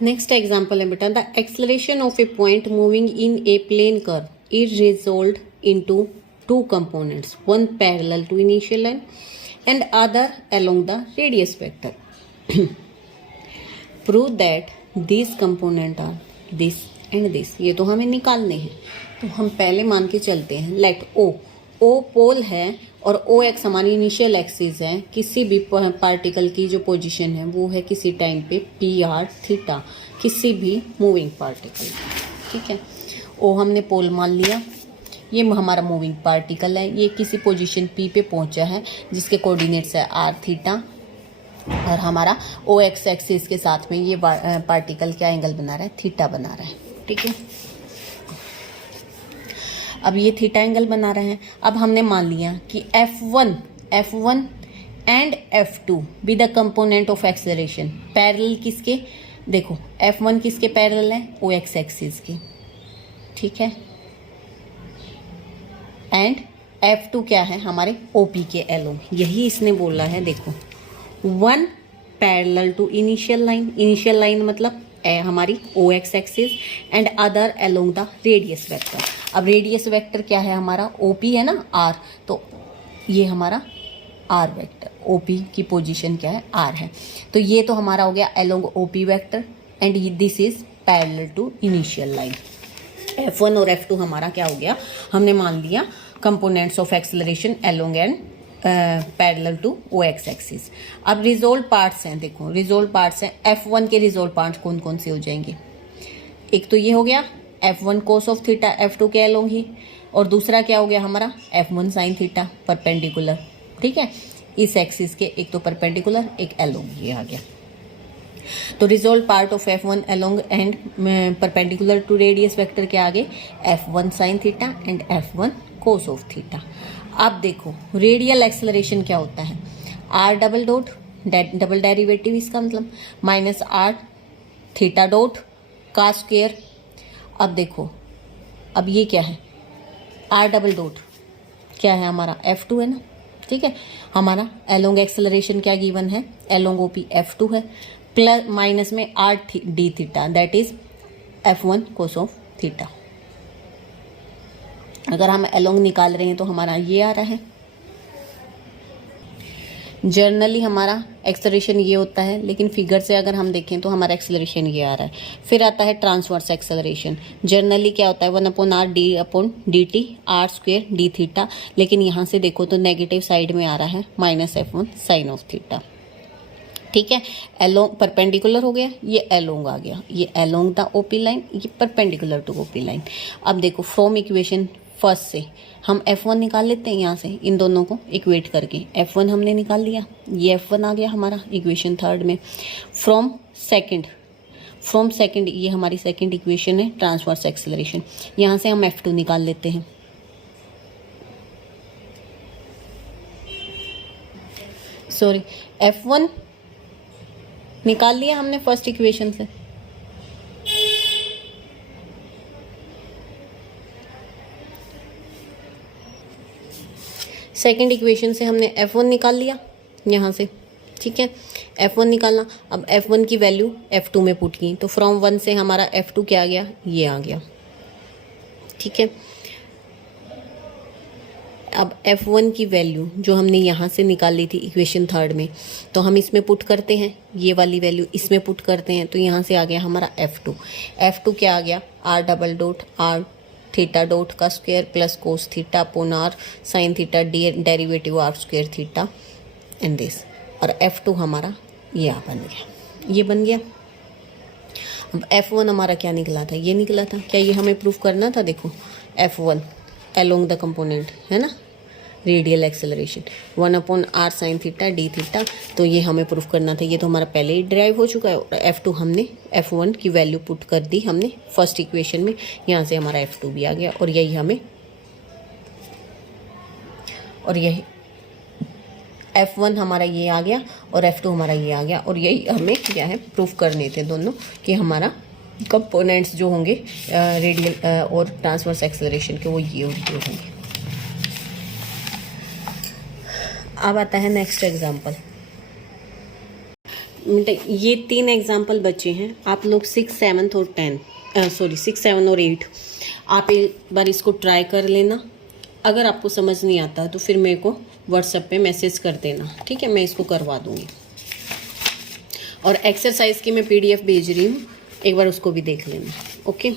Next example है बेटा, the acceleration of a point moving in a plane curve is resolved into two components, one parallel to initial line and other along the radius vector. Prove that this component are this and this. ये तो हमें निकालने हैं, तो हम पहले मान के चलते हैं. लेट ओ पोल है और ओ एक्स हमारी इनिशियल एक्सिस है. किसी भी पार्टिकल की जो पोजीशन है वो है किसी टाइम पे पी आर थीटा, किसी भी मूविंग पार्टिकल. ठीक है, ओ हमने पोल मान लिया. ये हमारा मूविंग पार्टिकल है, ये किसी पोजीशन पी पे पहुंचा है जिसके कोऑर्डिनेट्स है आर थीटा, और हमारा ओ एक्स एक्सिस के साथ में ये पार्टिकल क्या एंगल बना रहा है, थीटा बना रहा है. ठीक है, अब ये थीटा एंगल बना रहे हैं. अब हमने मान लिया कि F1 and F2 be the component of acceleration. Parallel किसके, देखो F1 किसके पैरेलल है, ओ एक्स एक्सिस के. ठीक है, एंड F2 क्या है, हमारे OP के एलोंग. यही इसने बोला है. देखो, one parallel to initial line. Initial line मतलब हमारी O X axis and other along the radius vector. अब रेडियस वेक्टर क्या है हमारा, OP है ना, R. तो ये हमारा R वेक्टर, OP की पोजीशन क्या है, R है. तो ये तो हमारा हो गया along OP vector and this is parallel to initial line. F1 और F2 हमारा क्या हो गया, हमने मान लिया components of acceleration along and parallel to O X axis. अब रिजोल्व पार्ट्स हैं. देखो रिजोल्व पार्ट्स हैं. F1 के रिजोल्व पार्ट्स कौन कौन से हो जाएंगे, एक तो ये हो गया F1 cos of theta F2 के अलोंग ही, और दूसरा क्या हो गया हमारा F1 साइन थीटा परपेंडिकुलर. ठीक है, इस एक्सिस के एक तो परपेंडिकुलर एक अलोंग, ये आ गया. तो resolve part of F1 along and perpendicular to radius vector के आगे F1 sine theta and F1 cos of theta. अब देखो रेडियल एक्सेलरेशन क्या होता है, R double dot, double derivative इसका मतलब माइनस R थीटा डॉट का स्क्वायर. अब देखो, अब ये क्या है, R डबल डॉट क्या है हमारा F2 है ना. ठीक है, हमारा अलोंग एक्सेलरेशन क्या गिवन है, अलोंग OP F2 है, प्लस माइनस में R D theta that is F1 cos of theta. अगर हम अलोंग निकाल रहे हैं तो हमारा ये आ रहा है. जर्नली हमारा एक्सेलरेशन ये होता है, लेकिन फिगर से अगर हम देखें तो हमारा एक्सेलरेशन ये आ रहा है. फिर आता है ट्रांसवर्स एक्सेलरेशन. जर्नली क्या होता है, 1/r dt R square D theta, लेकिन यहाँ से देखो तो नेगेटिव साइड में आ रहा है -F1 साइन ऑफ थीटा. ठीक है, अलोंग परपेंडिकुलर हो गया, ये अलोंग आ गया, ये अलोंग द OP लाइन, ये परपेंडिकुलर टू OP लाइन. अब देखो फ्रॉम इक्वेशन फर्स्ट से हम F1 निकाल लेते हैं, यहाँ से इन दोनों को इक्वेट करके F1 हमने निकाल लिया, ये F1 आ गया हमारा इक्वेशन थर्ड में. फ्रॉम सेकंड ये हमारी सेकंड इक्वेशन है ट्रांसवर्स एक्सेलरेशन. यहाँ से हम F2 निकाल लेते हैं. सॉरी, F1 निकाल लिया हमने फर्स्ट इक्वेशन से. सेकंड इक्वेशन से हमने F1 निकाल लिया यहाँ से. ठीक है, F1 निकालना. अब F1 की वैल्यू F2 में पुट की, तो फ्रॉम 1 से हमारा F2 क्या आ गया, ये आ गया. ठीक है, अब F1 की वैल्यू जो हमने यहाँ से निकाली थी इक्वेशन थर्ड में, तो हम इसमें पुट करते हैं, ये वाली वैल्यू इसमें पुट करते हैं, तो यहाँ से आ गया हमारा F2 क्या आ गया, R double dot R theta dot का square plus cos theta upon R sine theta derivative R square theta and this. और F2 हमारा ये बन गया, ये बन गया. अब F1 हमारा क्या निकला था, ये निकला था. क्या ये हमें प्रूफ करना था, देखो F1 अलोंग द कंपोनेंट है ना, radial acceleration 1/r sine theta D theta, तो ये हमें प्रूफ करना था. ये तो हमारा पहले ही ड्राइव हो चुका है. और F2 हमने F1 की वैल्यू पुट कर दी हमने फर्स्ट इक्वेशन में, यहाँ से हमारा F2 भी आ गया. और यही हमें, और यही F1 हमारा ये आ गया और F2 हमारा ये आ गया. और यही हमें क्या है प्रूफ करने थे दोनों, कि हमारा कंपोनेंट्स जो होंगे रेडियल और ट्रांसवर्स एक्सेलरेशन के वो ये होंगे. अब आता है नेक्स्ट एग्जांपल. ये 3 एग्जाम्पल बचे हैं। आप लोग 6, 7 और 6, 7 और 8 आप एक बार इसको ट्राई कर लेना। अगर आपको समझ नहीं आता तो फिर मेरे को व्हाट्सएप पे मैसेज कर देना, ठीक है, मैं इसको करवा दूँगी। और एक्सरसाइज की मैं PDF भेज रही हूँ, एक बार उसको भी देख लेना। ओके।